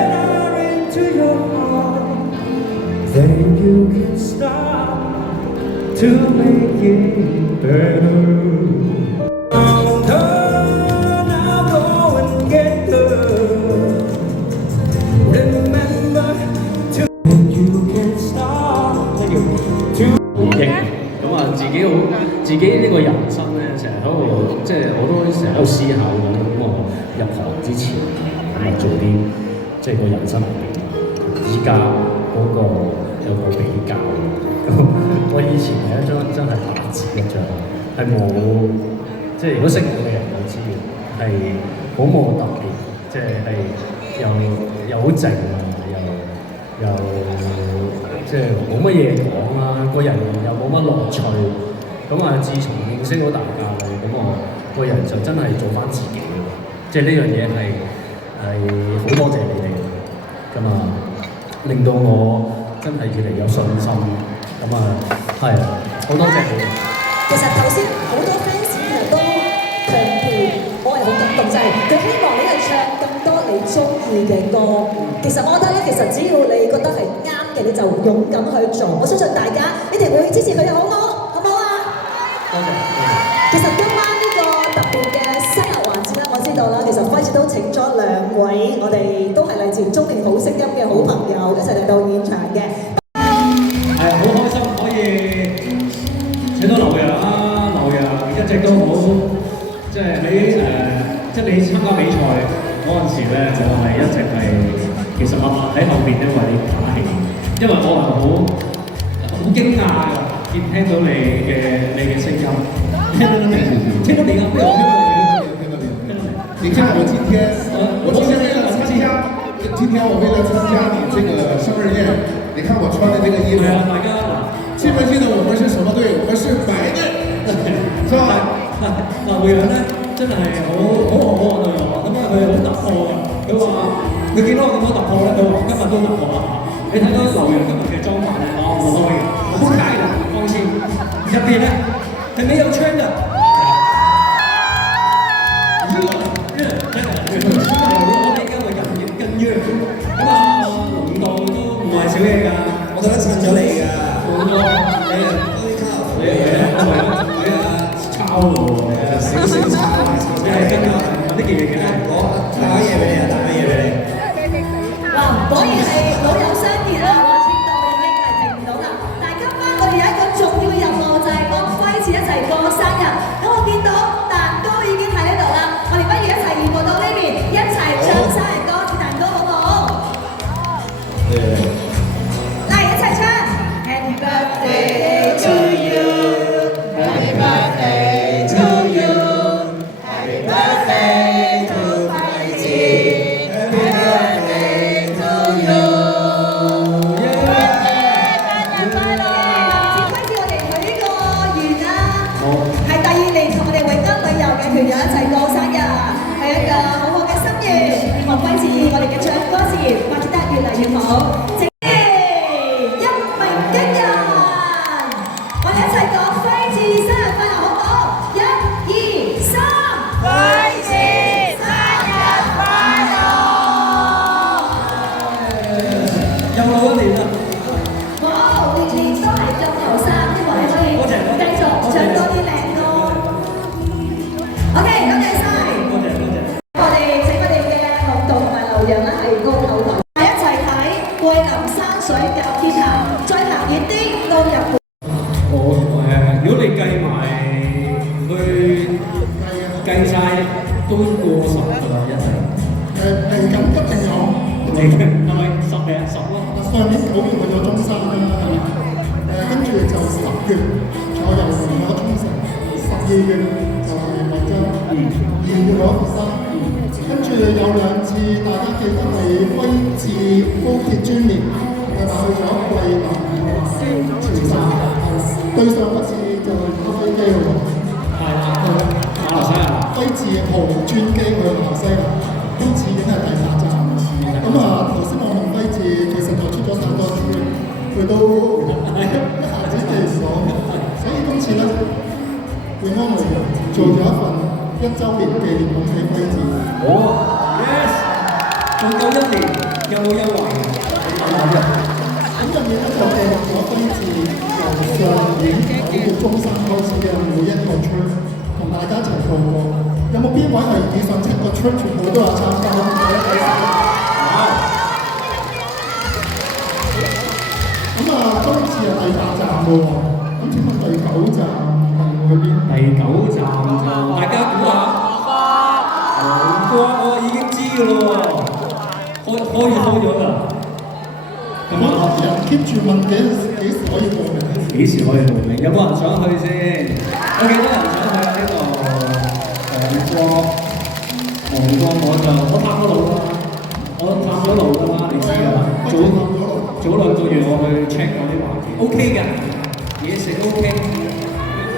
enter into your heart, then you can start to make it better. Now go and get her. Remember to you can start to 好型咁啊！自己呢個人生咧，成日喺度，即係我都成日喺度思考緊。咁我入行之前咁啊，做啲即係個人生入邊，依家嗰個有個比較。咁我以前係一張真係白紙一張，係冇即係如果識我嘅人都知嘅，係好冇特別，即係又好靜啊，又即係冇乜嘢講啦，個人又冇乜樂趣。咁啊，自從認識到大家咧，咁我個人就真係做翻自己咯。即係呢樣嘢係好多謝你哋咁啊，令到我真係越嚟有信心。咁啊，係好多謝你哋。其實頭先好多 fans 其實都強調，我係好感動，就係佢希望你係唱更多你中意嘅歌。其實我覺得咧，其實只要你覺得係啱嘅，你就勇敢去做。我相信大家一定會支持佢哋，好唔好？好唔好啊？多謝。其實今晚呢個特別嘅生日環節咧，我知道啦，其實輝哥都請咗兩位我哋都係嚟自中年好聲音嘅好朋友一齊嚟到現場嘅。係好開心可以請到劉洋啦，劉洋一直都好，即係即係你參加比賽嗰陣時咧，就係一直係其實我喺後邊咧為你打氣，因為我係好驚訝㗎，聽到你嘅聲音，聽到你嘅，你看我今天我为了参加你这个生日宴，你看我穿的这个衣服，记不记得我们是什么队？我们是白队，是吧？劉洋咧真係好可愛對我，咁啊佢好突破嘅，佢話佢見到我咁多突破咧，佢話今日都突破啦。你睇到劉洋今日嘅裝扮咧，我好開嘅，好解嘅，放心。入邊咧係沒有圈的。熱，真係熱，我哋今日更熱。咁啊，龍道都唔係少嘢㗎，我覺得襯咗你㗎。好多你啊，你抄喎，少抄啊，你係跟啊啲技術嘅，我帶乜嘢俾你啊？帶乜嘢俾你？嗱，果然係老友相見啦，我簽到已經係停唔到啦。但係今晚我哋有一個重要嘅任務，就係幫輝哥一齊過生日。咁我見到蛋糕已經喺呢度啦，我哋不如一齊移步到呢邊，一齊唱生日歌，切蛋糕好唔好？嚟一齊唱 Happy Birthday to you。Happy birthday to you. Happy birthday to 輝子。Happy birthday to you. 生日快樂！輝子，我哋許個願啦，係第二年同我哋永安旅遊嘅團友一齊過生日，係一個好好嘅心願，希望輝子我哋嘅唱歌事業發展得越嚟越好。如果你計埋佢計晒都過10㗎啦，一定。嚟緊一定有。嚟緊係咪10嚟啊？10咯。上年9月去咗中山啦，跟住就10月我又去咗沖繩，12月就係惠州，2月去咗佛山，跟住有2次大家記得係輝至高鐵專列，去咗桂林同埋潮汕，對上一次就係搭飛機喎。係啦，馬來西亞。輝至號專機去馬來西亞，今次已經係第8站。咁啊，頭先我問輝至，其實就出咗3個 trip，佢都一下子記唔到，所以今次咧，永安旅遊做咗一份1週年紀念咁俾輝至。好 ，yes，仲夠1年。有冇優惠？咁入面咧就記錄咗輝志由上年9月中3開始嘅每一個 trip，同大家一齊報過。有冇邊位係以上7個 trip 全部都有參加？咁啊，今次係第8站喎。咁請問第9站係去邊？第9站就大家估下，韓國我已經知㗎咯喎，開咗啦。咁啊，人 keep 住問幾時可以報名？幾時可以報名？有冇人想去先？有幾多人想去啊？呢度韓國我探咗路啦，你知㗎啦。早2個月我去 check 嗰啲環境 ，OK 嘅，嘢食 OK，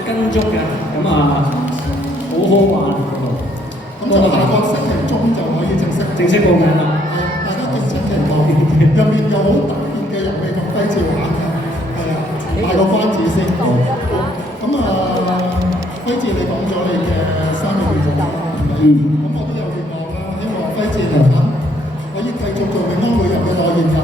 跟足嘅，咁啊好好玩嗰度。咁就下個星期中就可以正式報名啦。大家敬請期待，入面有好特別嘅遊戲同輝志玩嘅，係啊，賣個關子先。咁啊，輝志你講咗你嘅3個願望啦，係咪？咁我都有願望啦，希望輝志嚟緊可以繼續做永安旅遊嘅代言人。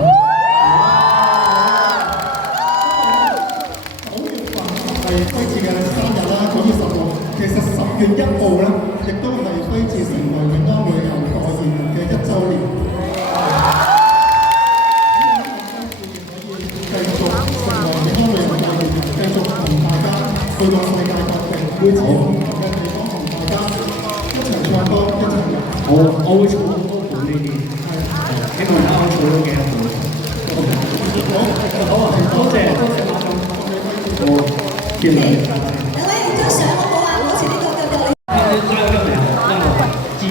9月份係輝志嘅生日啦，9月10號。其實10月1號咧，亦都係輝志成為永安旅遊代言人嘅1週年。繼續成為永安旅遊代言人，繼續同大家去到世界各地，每次唔同嘅地方同大家一齊唱歌，一齊遊。我會儲好多本呢啲，希望大家儲到幾多本。好啊，多謝馬總，我見你。兩位影張相好唔好啊？好似呢個就你。拉我入嚟啊！拉我尖。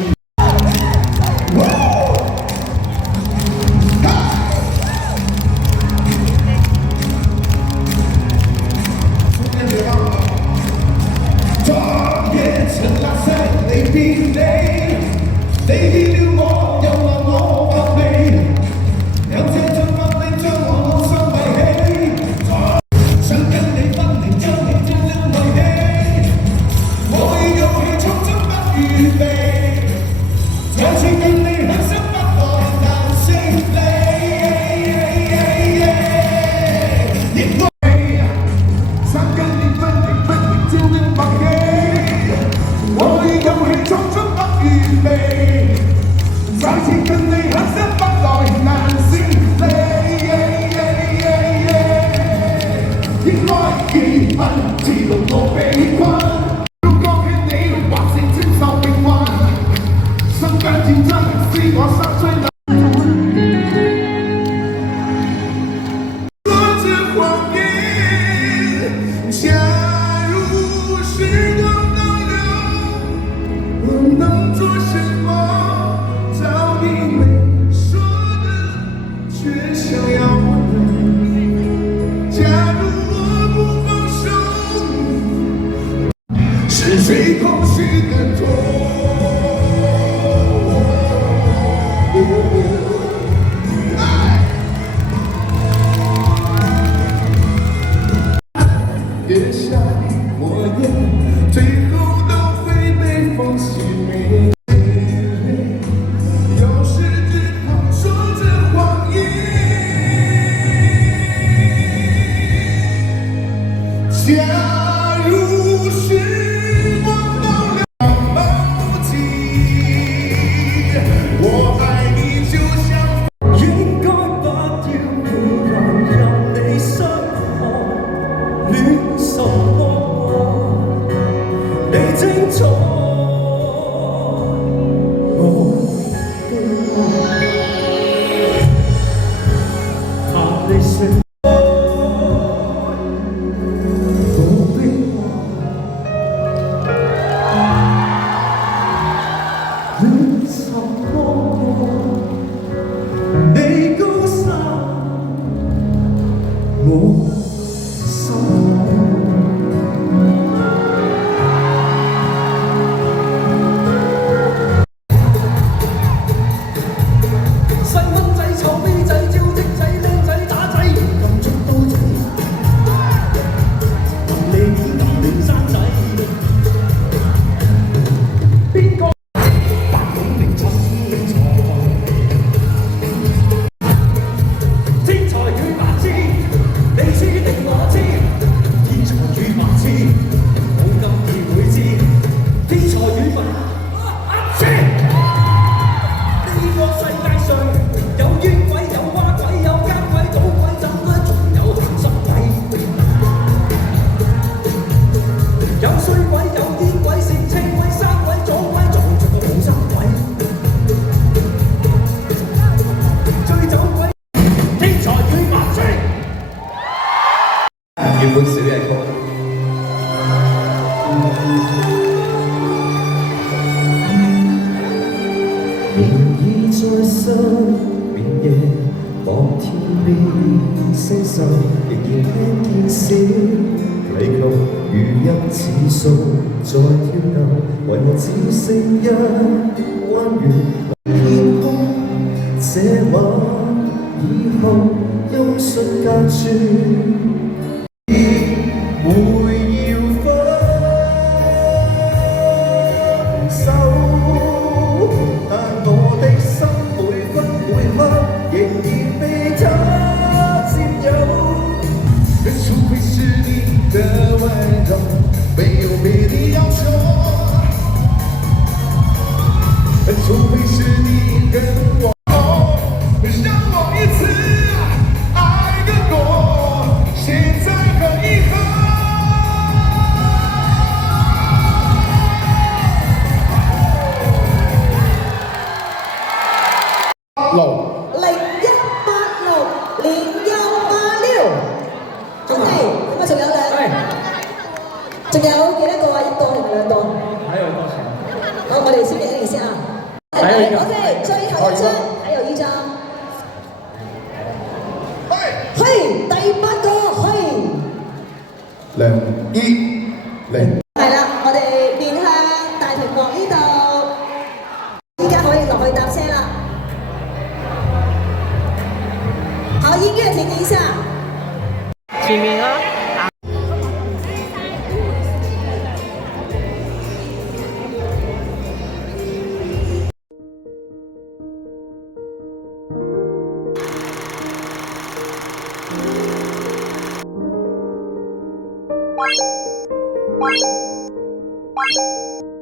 當夜曾那些離別你離了我，又話我發味，有這種壓力將我心遺棄，想跟你分離，將你佔了遺棄，我已有氣衝出不預備，再次跟你很想不來難勝利，亦愛想跟你分離，佔了遺棄，我已有氣衝出不預備，再次跟你很想不來難勝利，應該結婚，知道我被困，要講起你，或是接受命運，心間戰爭使我失去能。說着謊言，假如時光倒流，我能做什麼？找你沒說的，卻想要問。假如我不放手，是最空虛的痛。越想我也最後都會被風熄滅。有時只好說着謊言。假如時光倒流，忘記我愛你就像。應該不要忽然讓你失望，戀什麼？你清楚我的愛，怕你說戀什麼？你高山，我心。細蚊仔、臭飛仔、招積仔、靚仔、打仔，咁出刀仔，問你點解唔生仔？邊個？變聲秀，仍然聽見小禮曲如泣似訴，在跳動，為我只剩一彎月天空。這晚以後，音訊隔絕，會要分手，但我的心每分每刻仍然被他佔有。除非是你的溫柔，沒有別的要求，除非是你跟我。讓我一次愛個過，現在和以後。0186，0186，OK，咁啊仲有仲有幾多個啊？一個定係兩個？還有多少？好，我哋先影一先啊。OK，最後一張，還有一張。嘿，第8個，嘿。2、1、0。係啦，我哋面向大屏幕呢度，依家可以落去搭車啦。好，音樂停一下。前面啊！Bye.